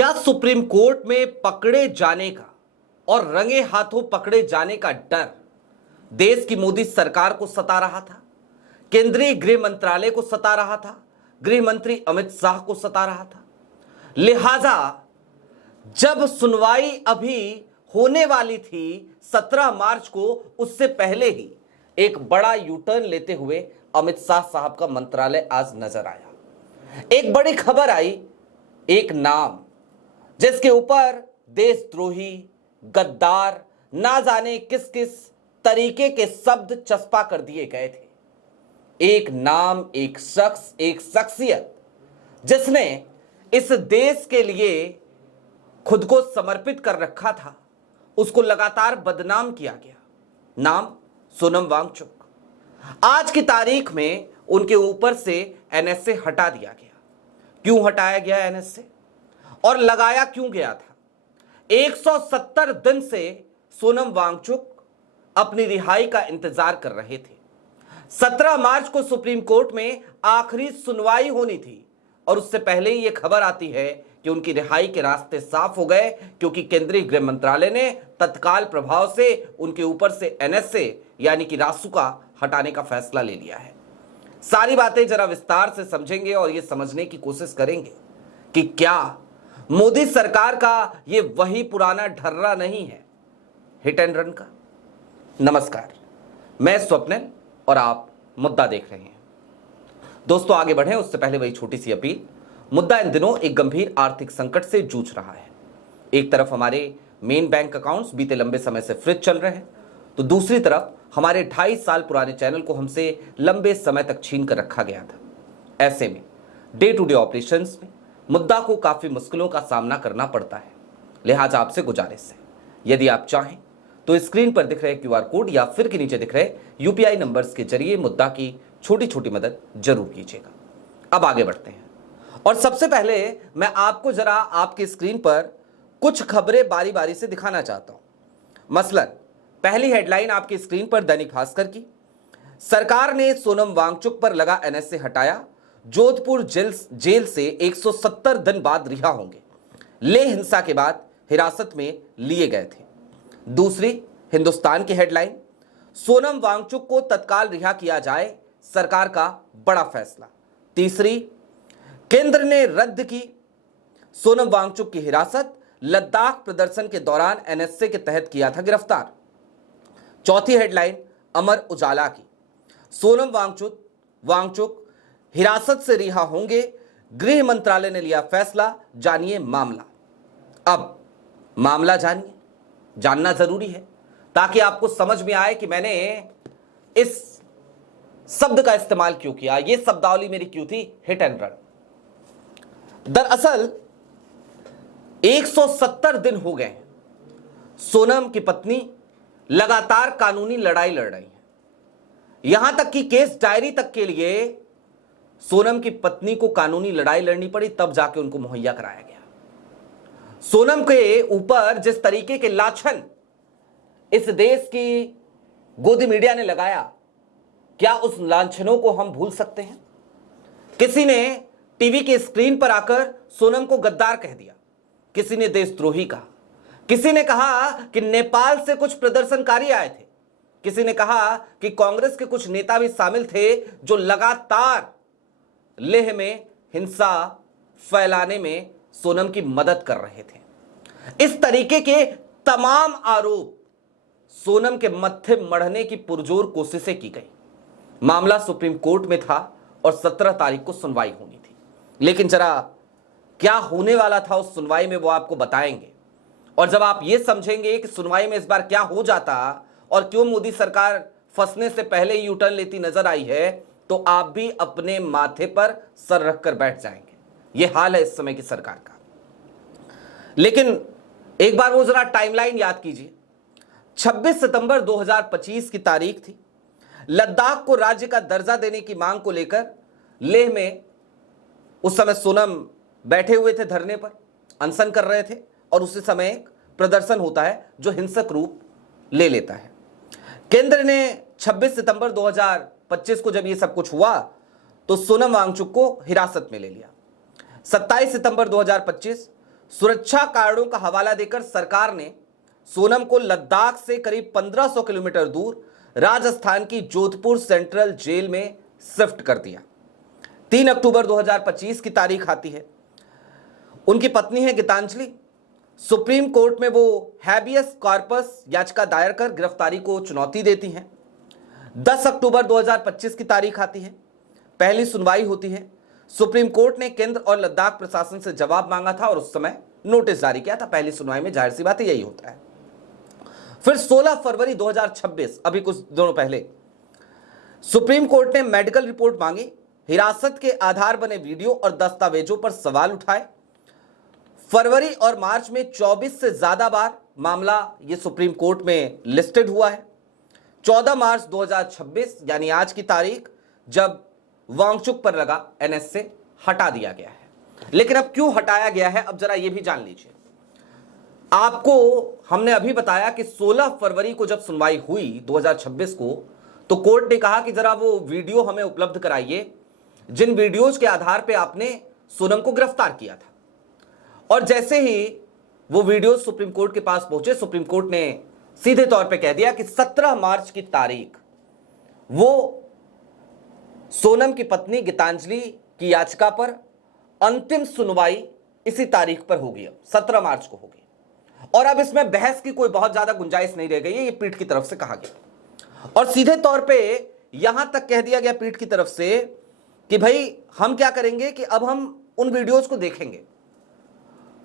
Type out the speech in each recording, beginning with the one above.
क्या supreme court में पकड़े जाने का और रंगे हाथों पकड़े जाने का डर देश की मोदी सरकार को सता रहा था, केंद्रीय गृह मंत्रालय को सता रहा था, गृह मंत्री अमित शाह को सता रहा था। लिहाजा जब सुनवाई अभी होने वाली थी 17 मार्च को, उससे पहले ही एक बड़ा यूटर्न लेते हुए अमित शाह साहब का मंत्रालय आज नजर आया। एक बड़ी खबर आई, एक नाम जिसके ऊपर देशद्रोही, गद्दार, ना जाने किस किस तरीके के शब्द चस्पा कर दिए गए थे। एक नाम, एक शख्स, एक शख्सियत जिसने इस देश के लिए खुद को समर्पित कर रखा था, उसको लगातार बदनाम किया गया। नाम सोनम वांगचुक। आज की तारीख में उनके ऊपर से एनएसए हटा दिया गया। क्यों हटाया गया एनएसए और लगाया क्यों गया था? 170 दिन से सोनम वांगचुक अपनी रिहाई का इंतजार कर रहे थे। 17 मार्च को सुप्रीम कोर्ट में आखिरी सुनवाई होनी थी और उससे पहले ही यह खबर आती है कि उनकी रिहाई के रास्ते साफ हो गए, क्योंकि केंद्रीय गृह मंत्रालय ने तत्काल प्रभाव से उनके ऊपर से एनएसए यानी कि रासुका हटाने का फैसला ले लिया है। सारी बातें जरा विस्तार से समझेंगे और यह समझने की कोशिश करेंगे कि क्या मोदी सरकार का यह वही पुराना ढर्रा नहीं है, हिट एंड रन का। नमस्कार, मैं स्वप्निल और आप मुद्दा देख रहे हैं। दोस्तों, आगे बढ़ें उससे पहले वही छोटी सी अपील। मुद्दा इन दिनों एक गंभीर आर्थिक संकट से जूझ रहा है। एक तरफ हमारे मेन बैंक अकाउंट्स बीते लंबे समय से फ्रीज चल रहे हैं, तो दूसरी तरफ हमारे 2.5 साल पुराने चैनल को हमसे लंबे समय तक छीन कर रखा गया था। ऐसे में डे टू डे ऑपरेशंस में मुद्दा को काफी मुश्किलों का सामना करना पड़ता है। लिहाजा आपसे गुजारिश है, यदि आप चाहें तो स्क्रीन पर दिख रहे क्यूआर कोड या फिर के नीचे दिख रहे यूपीआई नंबर्स के जरिए मुद्दा की छोटी छोटी मदद जरूर कीजिएगा। अब आगे बढ़ते हैं और सबसे पहले मैं आपको जरा आपकी स्क्रीन पर कुछ खबरें बारी बारी से दिखाना चाहता हूं। मसलन पहली हेडलाइन आपकी स्क्रीन पर दैनिक भास्कर की, सरकार ने सोनम वांगचुक पर लगा एनएसए हटाया, जोधपुर जेल से 170 दिन बाद रिहा होंगे, लेह हिंसा के बाद हिरासत में लिए गए थे। दूसरी हिंदुस्तान की हेडलाइन, सोनम वांगचुक को तत्काल रिहा किया जाए, सरकार का बड़ा फैसला। तीसरी, केंद्र ने रद्द की सोनम वांगचुक की हिरासत, लद्दाख प्रदर्शन के दौरान एनएसए के तहत किया था गिरफ्तार। चौथी हेडलाइन अमर उजाला की, सोनम वांगचुक हिरासत से रिहा होंगे, गृह मंत्रालय ने लिया फैसला, जानिए मामला। अब मामला जानिए, जानना जरूरी है ताकि आपको समझ में आए कि मैंने इस शब्द का इस्तेमाल क्यों किया, यह शब्दावली मेरी क्यों थी, हिट एंड रन। दरअसल 170 दिन हो गए सोनम की पत्नी लगातार कानूनी लड़ाई लड़ रही है। यहां तक कि केस डायरी तक के लिए सोनम की पत्नी को कानूनी लड़ाई लड़नी पड़ी, तब जाके उनको मुहैया कराया गया। सोनम के ऊपर जिस तरीके के लाछन इस देश की गोदी मीडिया ने लगाया, क्या उस लांछनों को हम भूल सकते हैं? किसी ने टीवी के स्क्रीन पर आकर सोनम को गद्दार कह दिया, किसी ने देशद्रोही कहा, किसी ने कहा कि नेपाल से कुछ प्रदर्शनकारी आए थे, किसी ने कहा कि कांग्रेस के कुछ नेता भी शामिल थे जो लगातार लेह में हिंसा फैलाने में सोनम की मदद कर रहे थे। इस तरीके के तमाम आरोप सोनम के मत्थे मढ़ने की पुरजोर कोशिशें की गई। मामला सुप्रीम कोर्ट में था और 17 तारीख को सुनवाई होनी थी, लेकिन जरा क्या होने वाला था उस सुनवाई में वो आपको बताएंगे। और जब आप ये समझेंगे कि सुनवाई में इस बार क्या हो जाता और क्यों मोदी सरकार फंसने से पहले ही यूटर्न लेती नजर आई है, तो आप भी अपने माथे पर सर रखकर बैठ जाएंगे। यह हाल है इस समय की सरकार का। लेकिन एक बार वो जरा टाइमलाइन याद कीजिए। 26 सितंबर 2025 की तारीख थी। लद्दाख को राज्य का दर्जा देने की मांग को लेकर लेह में उस समय सोनम बैठे हुए थे, धरने पर अनशन कर रहे थे, और उसी समय एक प्रदर्शन होता है जो हिंसक रूप ले लेता है। केंद्र ने 26 सितंबर 2025 को जब ये सब कुछ हुआ तो सोनम वांगचुक को हिरासत में ले लिया। 27 सितंबर 2025 सुरक्षा कारणों का हवाला देकर सरकार ने सोनम को लद्दाख से करीब 1500 किलोमीटर दूर राजस्थान की जोधपुर सेंट्रल जेल में शिफ्ट कर दिया। 3 अक्टूबर 2025 की तारीख आती है। उनकी पत्नी है गीतांजलि। सुप्रीम कोर्ट में वो हैबियस कॉर्पस याचिका दायर कर गिरफ्तारी को चुनौती देती हैं। 10 अक्टूबर 2025 की तारीख आती है। पहली सुनवाई होती है। सुप्रीम कोर्ट ने केंद्र और लद्दाख प्रशासन से जवाब मांगा था और उस समय नोटिस जारी किया था। पहली सुनवाई में जाहिर सी बात है यही होता है। फिर 16 फरवरी 2026, अभी कुछ दिनों पहले, सुप्रीम कोर्ट ने मेडिकल रिपोर्ट मांगी, हिरासत के आधार बने वीडियो और दस्तावेजों पर सवाल उठाए। फरवरी और मार्च में 24 से ज्यादा बार मामला यह सुप्रीम कोर्ट में लिस्टेड हुआ है। 14 मार्च 2026 यानी आज की तारीख जब वांगचुक पर लगा एनएसए हटा दिया गया है। लेकिन अब क्यों हटाया गया है, अब जरा यह भी जान लीजिए। आपको हमने अभी बताया कि 16 फरवरी को जब सुनवाई हुई 2026 को, तो कोर्ट ने कहा कि जरा वो वीडियो हमें उपलब्ध कराइए जिन वीडियोज के आधार पे आपने सोनम को गिरफ्तार किया था। और जैसे ही वो वीडियो सुप्रीम कोर्ट के पास पहुंचे, सुप्रीम कोर्ट ने सीधे तौर पे कह दिया कि 17 मार्च की तारीख वो सोनम की पत्नी गीतांजलि की याचिका पर अंतिम सुनवाई इसी तारीख पर होगी। अब 17 मार्च को होगी और अब इसमें बहस की कोई बहुत ज्यादा गुंजाइश नहीं रह गई है, ये पीठ की तरफ से कहा गया। और सीधे तौर पे यहां तक कह दिया गया पीठ की तरफ से कि भाई हम क्या करेंगे कि अब हम उन वीडियोज को देखेंगे।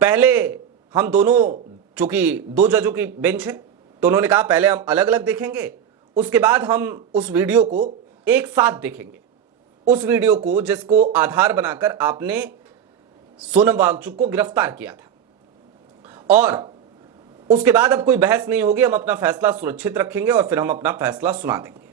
पहले हम दोनों, चूंकि 2 जजों की बेंच है, तो उन्होंने कहा पहले हम अलग अलग देखेंगे, उसके बाद हम उस वीडियो को एक साथ देखेंगे। उस वीडियो को जिसको आधार बनाकर आपने सोनम वांगचुक को गिरफ्तार किया था। और उसके बाद अब कोई बहस नहीं होगी, हम अपना फैसला सुरक्षित रखेंगे और फिर हम अपना फैसला सुना देंगे।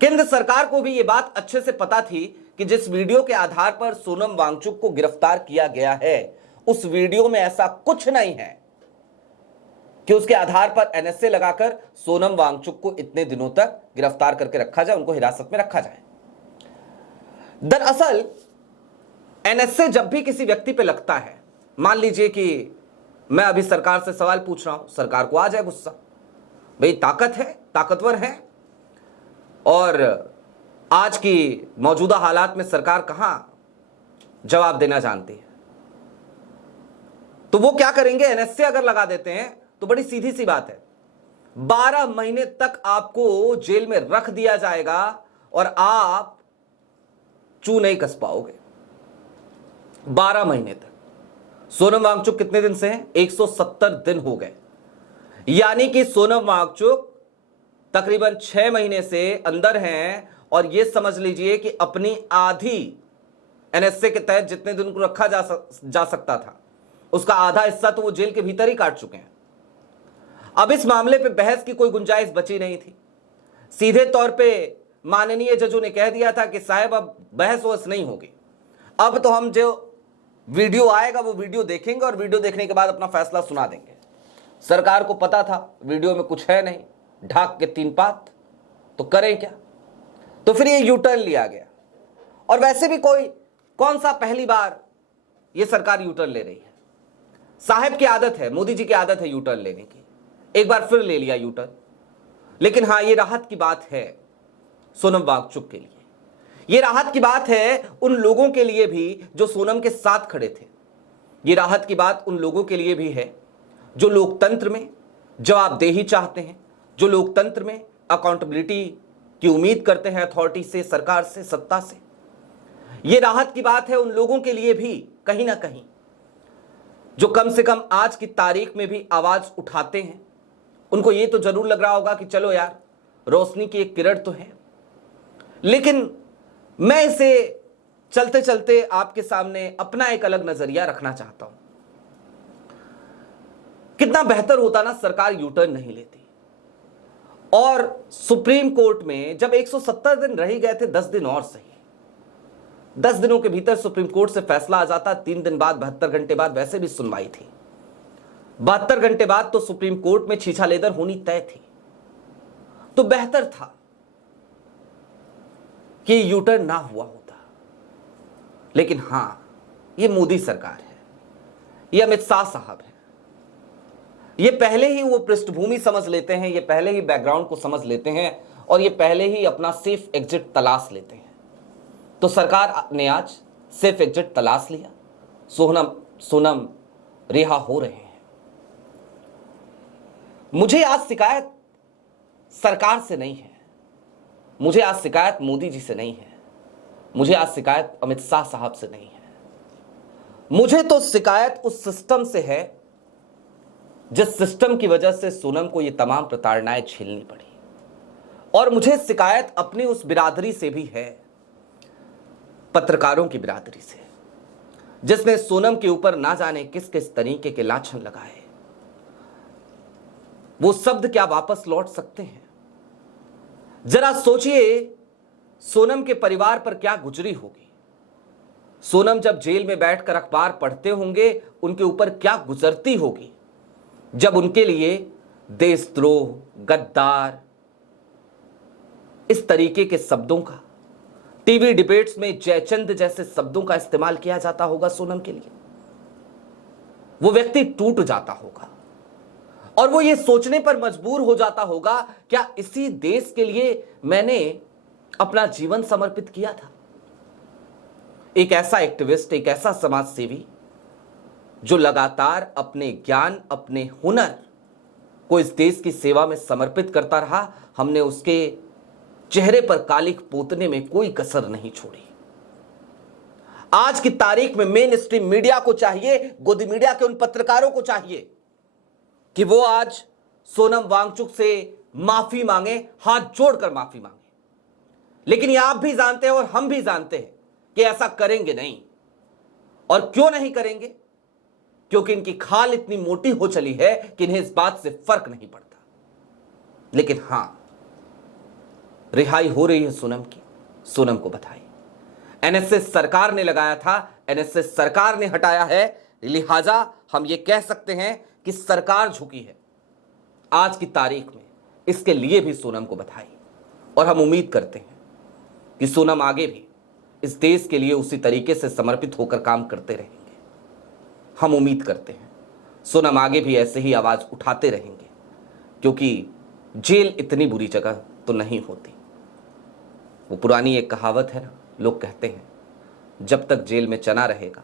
केंद्र सरकार को भी यह बात अच्छे से पता थी कि जिस वीडियो के आधार पर सोनम वांगचुक को गिरफ्तार किया गया है, उस वीडियो में ऐसा कुछ नहीं है कि उसके आधार पर एनएसए लगाकर सोनम वांगचुक को इतने दिनों तक गिरफ्तार करके रखा जाए, उनको हिरासत में रखा जाए। दरअसल एनएसए जब भी किसी व्यक्ति पे लगता है, मान लीजिए कि मैं अभी सरकार से सवाल पूछ रहा हूं, सरकार को आ जाए गुस्सा, भाई ताकत है, ताकतवर है, और आज की मौजूदा हालात में सरकार कहां जवाब देना जानती है, तो वो क्या करेंगे, एनएसए अगर लगा देते हैं तो बड़ी सीधी सी बात है, 12 महीने तक आपको जेल में रख दिया जाएगा और आप चू नहीं कस पाओगे। 12 महीने तक। सोनम वांगचुक कितने दिन से हैं? 170 दिन हो गए, यानी कि सोनम वांगचुक तकरीबन 6 महीने से अंदर हैं। और यह समझ लीजिए कि अपनी आधी एनएसए के तहत जितने दिन को रखा जा सकता था, उसका आधा हिस्सा तो वो जेल के भीतर ही काट चुके हैं। अब इस मामले पे बहस की कोई गुंजाइश बची नहीं थी। सीधे तौर पे माननीय जजों ने कह दिया था कि साहब अब बहस वहस नहीं होगी, अब तो हम जो वीडियो आएगा वो वीडियो देखेंगे और वीडियो देखने के बाद अपना फैसला सुना देंगे। सरकार को पता था वीडियो में कुछ है नहीं, ढाक के 3 पात, तो करें क्या। तो फिर ये यू टर्न लिया गया। और वैसे भी कौन सा पहली बार ये सरकार यू टर्न ले रही है। साहब की आदत है, मोदी जी की आदत है यू टर्न लेने की। एक बार फिर ले लिया यू टर्न। लेकिन हां, ये राहत की बात है सोनम वांगचुक के लिए। ये राहत की बात है उन लोगों के लिए भी जो सोनम के साथ खड़े थे। ये राहत की बात उन लोगों के लिए भी है जो लोकतंत्र में जवाबदेही चाहते हैं, जो लोकतंत्र में अकाउंटेबिलिटी की उम्मीद करते हैं अथॉरिटी से, सरकार से, सत्ता से। ये राहत की बात है उन लोगों के लिए भी कहीं ना कहीं जो कम से कम आज की तारीख में भी आवाज उठाते हैं। उनको ये तो जरूर लग रहा होगा कि चलो यार, रोशनी की एक किरण तो है। लेकिन मैं इसे चलते चलते आपके सामने अपना एक अलग नजरिया रखना चाहता हूं। कितना बेहतर होता ना सरकार यू टर्न नहीं लेती। और सुप्रीम कोर्ट में जब 170 दिन रह गए थे, 10 दिन और सही, 10 दिनों के भीतर सुप्रीम कोर्ट से फैसला आ जाता। 3 दिन बाद, 72 घंटे बाद वैसे भी सुनवाई थी। 72 घंटे बाद तो सुप्रीम कोर्ट में छीछा लेदर होनी तय थी। तो बेहतर था कि यू टर्न ना हुआ होता। लेकिन हां, ये मोदी सरकार है, ये अमित शाह साहब हैं। ये पहले ही वो पृष्ठभूमि समझ लेते हैं, ये पहले ही बैकग्राउंड को समझ लेते हैं और ये पहले ही अपना सेफ एग्जिट तलाश लेते हैं। तो सरकार ने आज सेफ एग्जिट तलाश लिया, सोनम रिहा हो रहे हैं। मुझे आज शिकायत सरकार से नहीं है, मुझे आज शिकायत मोदी जी से नहीं है, मुझे आज शिकायत अमित शाह साहब से नहीं है। मुझे तो शिकायत उस सिस्टम से है जिस सिस्टम की वजह से सोनम को ये तमाम प्रताड़नाएं झेलनी पड़ी। और मुझे शिकायत अपनी उस बिरादरी से भी है, पत्रकारों की बिरादरी से, जिसने सोनम के ऊपर ना जाने किस किस तरीके के लाछन लगाए। वो शब्द क्या वापस लौट सकते हैं? जरा सोचिए, सोनम के परिवार पर क्या गुजरी होगी। सोनम जब जेल में बैठकर अखबार पढ़ते होंगे, उनके ऊपर क्या गुजरती होगी जब उनके लिए देशद्रोह, गद्दार, इस तरीके के शब्दों का टीवी डिबेट्स में जयचंद जैसे शब्दों का इस्तेमाल किया जाता होगा सोनम के लिए। वो व्यक्ति टूट जाता होगा और वो ये सोचने पर मजबूर हो जाता होगा, क्या इसी देश के लिए मैंने अपना जीवन समर्पित किया था? एक ऐसा एक्टिविस्ट, एक ऐसा समाज सेवी जो लगातार अपने ज्ञान, अपने हुनर को इस देश की सेवा में समर्पित करता रहा, हमने उसके चेहरे पर कालिख पोतने में कोई कसर नहीं छोड़ी। आज की तारीख में मेन स्ट्रीम मीडिया को चाहिए, गोदी मीडिया के उन पत्रकारों को चाहिए कि वो आज सोनम वांगचुक से माफी मांगे, हाथ जोड़कर माफी मांगे। लेकिन ये आप भी जानते हैं और हम भी जानते हैं कि ऐसा करेंगे नहीं। और क्यों नहीं करेंगे? क्योंकि इनकी खाल इतनी मोटी हो चली है कि इन्हें इस बात से फर्क नहीं पड़ता। लेकिन हां, रिहाई हो रही है सोनम की, सोनम को बधाई। एनएसएस सरकार ने लगाया था, एनएसएस सरकार ने हटाया है, लिहाजा हम ये कह सकते हैं कि सरकार झुकी है। आज की तारीख में इसके लिए भी सोनम को बधाई। और हम उम्मीद करते हैं कि सोनम आगे भी इस देश के लिए उसी तरीके से समर्पित होकर काम करते रहेंगे। हम उम्मीद करते हैं सोनम आगे भी ऐसे ही आवाज उठाते रहेंगे, क्योंकि जेल इतनी बुरी जगह तो नहीं होती। वो पुरानी एक कहावत है ना, लोग कहते हैं जब तक जेल में चना रहेगा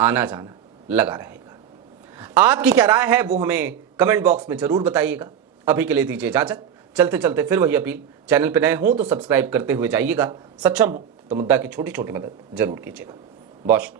आना जाना लगा रहेगा। आपकी क्या राय है वो हमें कमेंट बॉक्स में जरूर बताइएगा। अभी के लिए दीजिए इजाजत। चलते चलते फिर वही अपील, चैनल पे नए हो तो सब्सक्राइब करते हुए जाइएगा, सक्षम हो तो मुद्दा की छोटी छोटी मदद जरूर कीजिएगा। बहुत शुक्रिया।